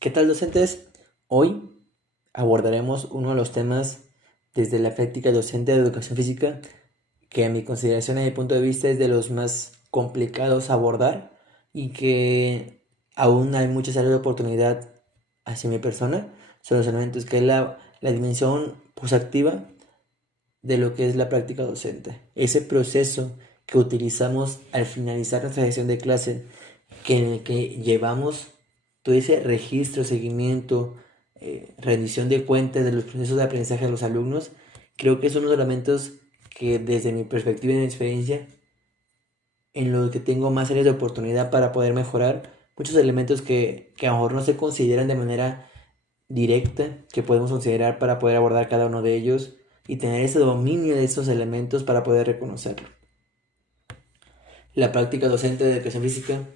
¿Qué tal, docentes? Hoy abordaremos uno de los temas desde la práctica docente de educación física que a mi consideración y a mi punto de vista es de los más complicados a abordar y que aún hay muchas áreas de oportunidad hacia mi persona. Son los elementos que es la dimensión posactiva de lo que es la práctica docente. Ese proceso que utilizamos al finalizar nuestra sesión de clase, que en el que llevamos todo ese registro, seguimiento, rendición de cuentas de los procesos de aprendizaje de los alumnos, creo que son unos elementos que desde mi perspectiva y mi experiencia, en lo que tengo más áreas de oportunidad para poder mejorar, muchos elementos que a lo mejor no se consideran de manera directa, que podemos considerar para poder abordar cada uno de ellos y tener ese dominio de esos elementos para poder reconocerlo. La práctica docente de educación física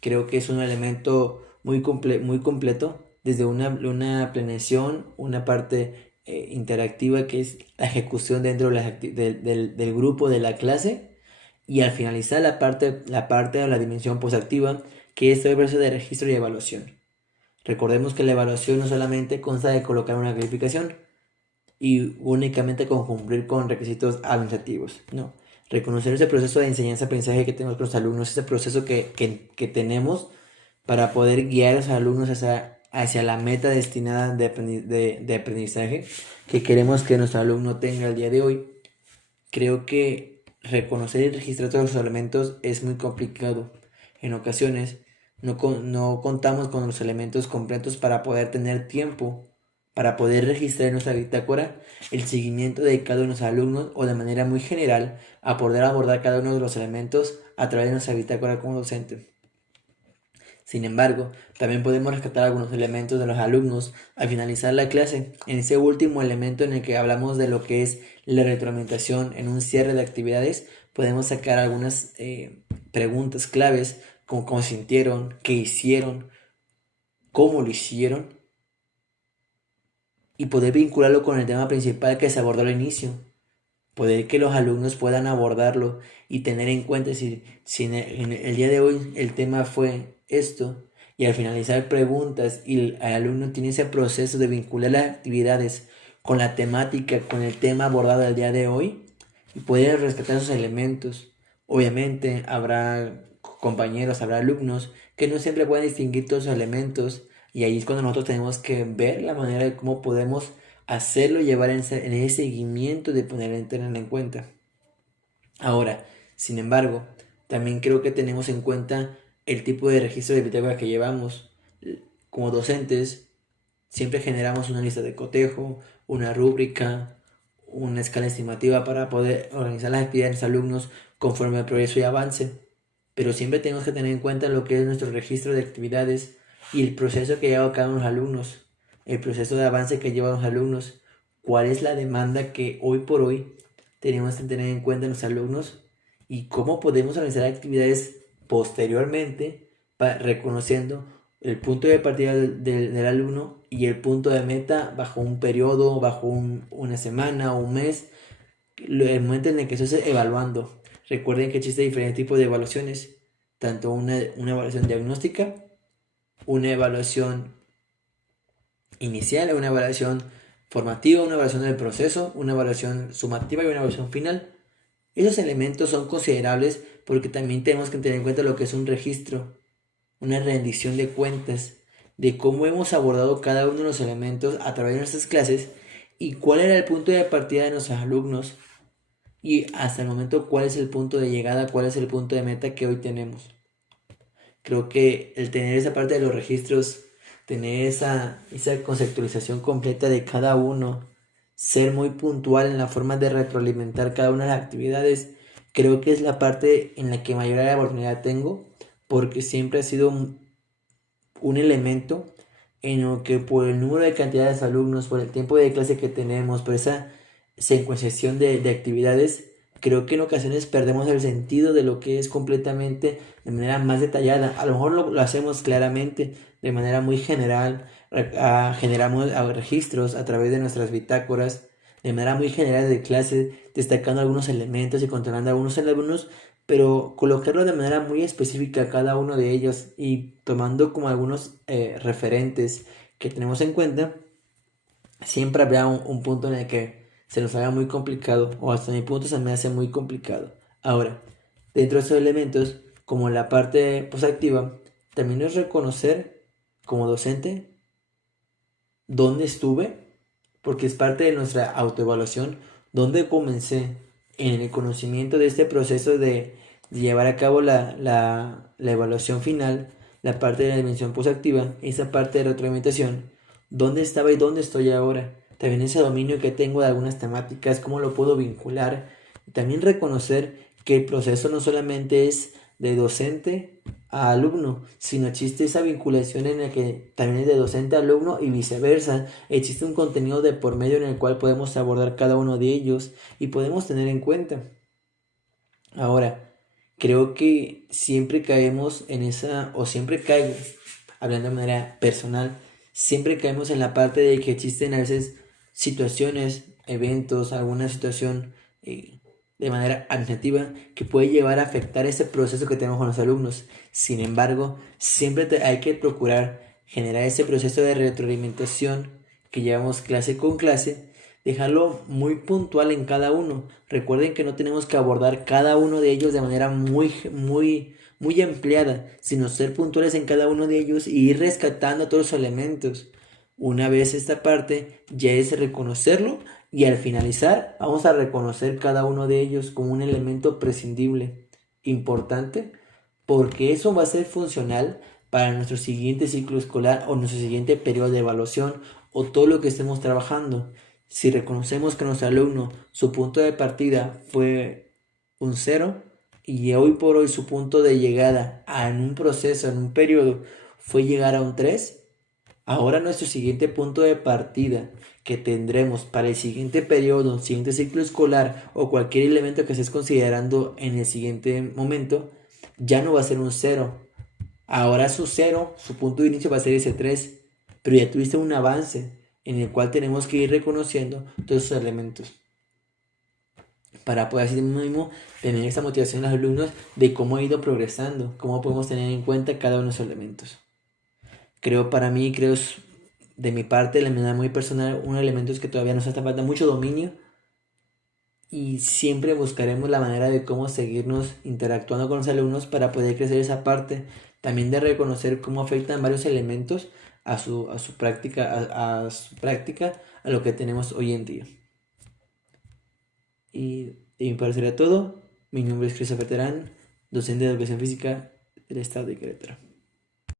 creo que es un elemento muy completo, desde una planeación, una parte interactiva que es la ejecución dentro de del grupo de la clase, y al finalizar la parte de la dimensión posactiva, que es todo el proceso de registro y evaluación. Recordemos que la evaluación no solamente consta de colocar una calificación y únicamente con cumplir con requisitos administrativos, no. Reconocer ese proceso de enseñanza-aprendizaje que tenemos con los alumnos, ese proceso que tenemos para poder guiar a los alumnos hacia la meta destinada de aprendizaje que queremos que nuestro alumno tenga el día de hoy. Creo que reconocer y registrar todos los elementos es muy complicado. En ocasiones no contamos con los elementos completos para poder tener tiempo, para poder registrar en nuestra bitácora el seguimiento de cada uno de los alumnos o de manera muy general a poder abordar cada uno de los elementos a través de nuestra bitácora como docente. Sin embargo, también podemos rescatar algunos elementos de los alumnos al finalizar la clase, en ese último elemento en el que hablamos de lo que es la retroalimentación en un cierre de actividades. Podemos sacar algunas preguntas claves como cómo se sintieron, qué hicieron, cómo lo hicieron, y poder vincularlo con el tema principal que se abordó al inicio. Poder que los alumnos puedan abordarlo y tener en cuenta si en el día de hoy el tema fue esto, y al finalizar preguntas y el alumno tiene ese proceso de vincular las actividades con la temática, con el tema abordado el día de hoy, y poder rescatar esos elementos. Obviamente habrá compañeros, habrá alumnos que no siempre pueden distinguir todos esos elementos, y ahí es cuando nosotros tenemos que ver la manera de cómo podemos hacerlo, llevar en ese seguimiento de tenerlo en cuenta. Ahora, sin embargo, también creo que tenemos en cuenta el tipo de registro de bitácora que llevamos. Como docentes, siempre generamos una lista de cotejo, una rúbrica, una escala estimativa para poder organizar las actividades de los alumnos conforme al progreso y avance. Pero siempre tenemos que tener en cuenta lo que es nuestro registro de actividades y el proceso que lleva cada uno de los alumnos, el proceso de avance que llevan los alumnos, cuál es la demanda que hoy por hoy tenemos que tener en cuenta en los alumnos y cómo podemos realizar actividades posteriormente reconociendo el punto de partida del alumno y el punto de meta bajo un periodo, bajo una semana o un mes, el momento en el que se esté evaluando. Recuerden que existen diferentes tipos de evaluaciones, tanto una evaluación diagnóstica, una evaluación inicial, una evaluación formativa, una evaluación del proceso, una evaluación sumativa y una evaluación final. Esos elementos son considerables porque también tenemos que tener en cuenta lo que es un registro, una rendición de cuentas de cómo hemos abordado cada uno de los elementos a través de nuestras clases y cuál era el punto de partida de nuestros alumnos y hasta el momento cuál es el punto de llegada, cuál es el punto de meta que hoy tenemos. Creo que el tener esa parte de los registros, tener esa conceptualización completa de cada uno, ser muy puntual en la forma de retroalimentar cada una de las actividades, creo que es la parte en la que mayor oportunidad tengo, porque siempre ha sido un elemento en lo que por el número de cantidades de alumnos, por el tiempo de clase que tenemos, por esa secuenciación de actividades, creo que en ocasiones perdemos el sentido de lo que es completamente de manera más detallada. A lo mejor lo hacemos claramente, de manera muy general, generamos registros a través de nuestras bitácoras, de manera muy general de clase, destacando algunos elementos y controlando algunos alumnos, pero colocarlo de manera muy específica a cada uno de ellos y tomando como algunos referentes que tenemos en cuenta, siempre habrá un punto en el que se nos haga muy complicado, o hasta mi punto se me hace muy complicado. Ahora, dentro de esos elementos, como la parte posactiva, también es reconocer como docente dónde estuve, porque es parte de nuestra autoevaluación, dónde comencé en el conocimiento de este proceso de llevar a cabo la evaluación final, la parte de la dimensión posactiva, esa parte de retroalimentación, dónde estaba y dónde estoy ahora. También ese dominio que tengo de algunas temáticas, cómo lo puedo vincular. Y también reconocer que el proceso no solamente es de docente a alumno, sino existe esa vinculación en la que también es de docente a alumno y viceversa. Existe un contenido de por medio en el cual podemos abordar cada uno de ellos y podemos tener en cuenta. Ahora, creo que siempre caemos en esa, o siempre caigo, hablando de manera personal, siempre caemos en la parte de que existen a veces situaciones, eventos, alguna situación de manera administrativa que puede llevar a afectar ese proceso que tenemos con los alumnos. Sin embargo, siempre hay que procurar generar ese proceso de retroalimentación que llevamos clase con clase, dejarlo muy puntual en cada uno. Recuerden que no tenemos que abordar cada uno de ellos de manera muy empleada, sino ser puntuales en cada uno de ellos y ir rescatando todos los elementos. Una vez esta parte ya es reconocerlo y al finalizar vamos a reconocer cada uno de ellos como un elemento prescindible, importante, porque eso va a ser funcional para nuestro siguiente ciclo escolar o nuestro siguiente periodo de evaluación o todo lo que estemos trabajando. Si reconocemos que nuestro alumno, su punto de partida fue un cero y hoy por hoy su punto de llegada en un proceso, en un periodo, fue llegar a un 3, ahora nuestro siguiente punto de partida que tendremos para el siguiente periodo, siguiente ciclo escolar o cualquier elemento que estés considerando en el siguiente momento, ya no va a ser un cero. Ahora su cero, su punto de inicio va a ser ese 3, pero ya tuviste un avance en el cual tenemos que ir reconociendo todos esos elementos para poder así mismo tener esa motivación en los alumnos de cómo ha ido progresando, cómo podemos tener en cuenta cada uno de esos elementos. Creo para mí, de mi parte, de manera muy personal, un elemento es que todavía nos hace falta mucho dominio y siempre buscaremos la manera de cómo seguirnos interactuando con los alumnos para poder crecer esa parte, también de reconocer cómo afectan varios elementos a su práctica, su práctica, a lo que tenemos hoy en día. Y me parecería todo. Mi nombre es Christopher Terán, docente de educación física del estado de Querétaro.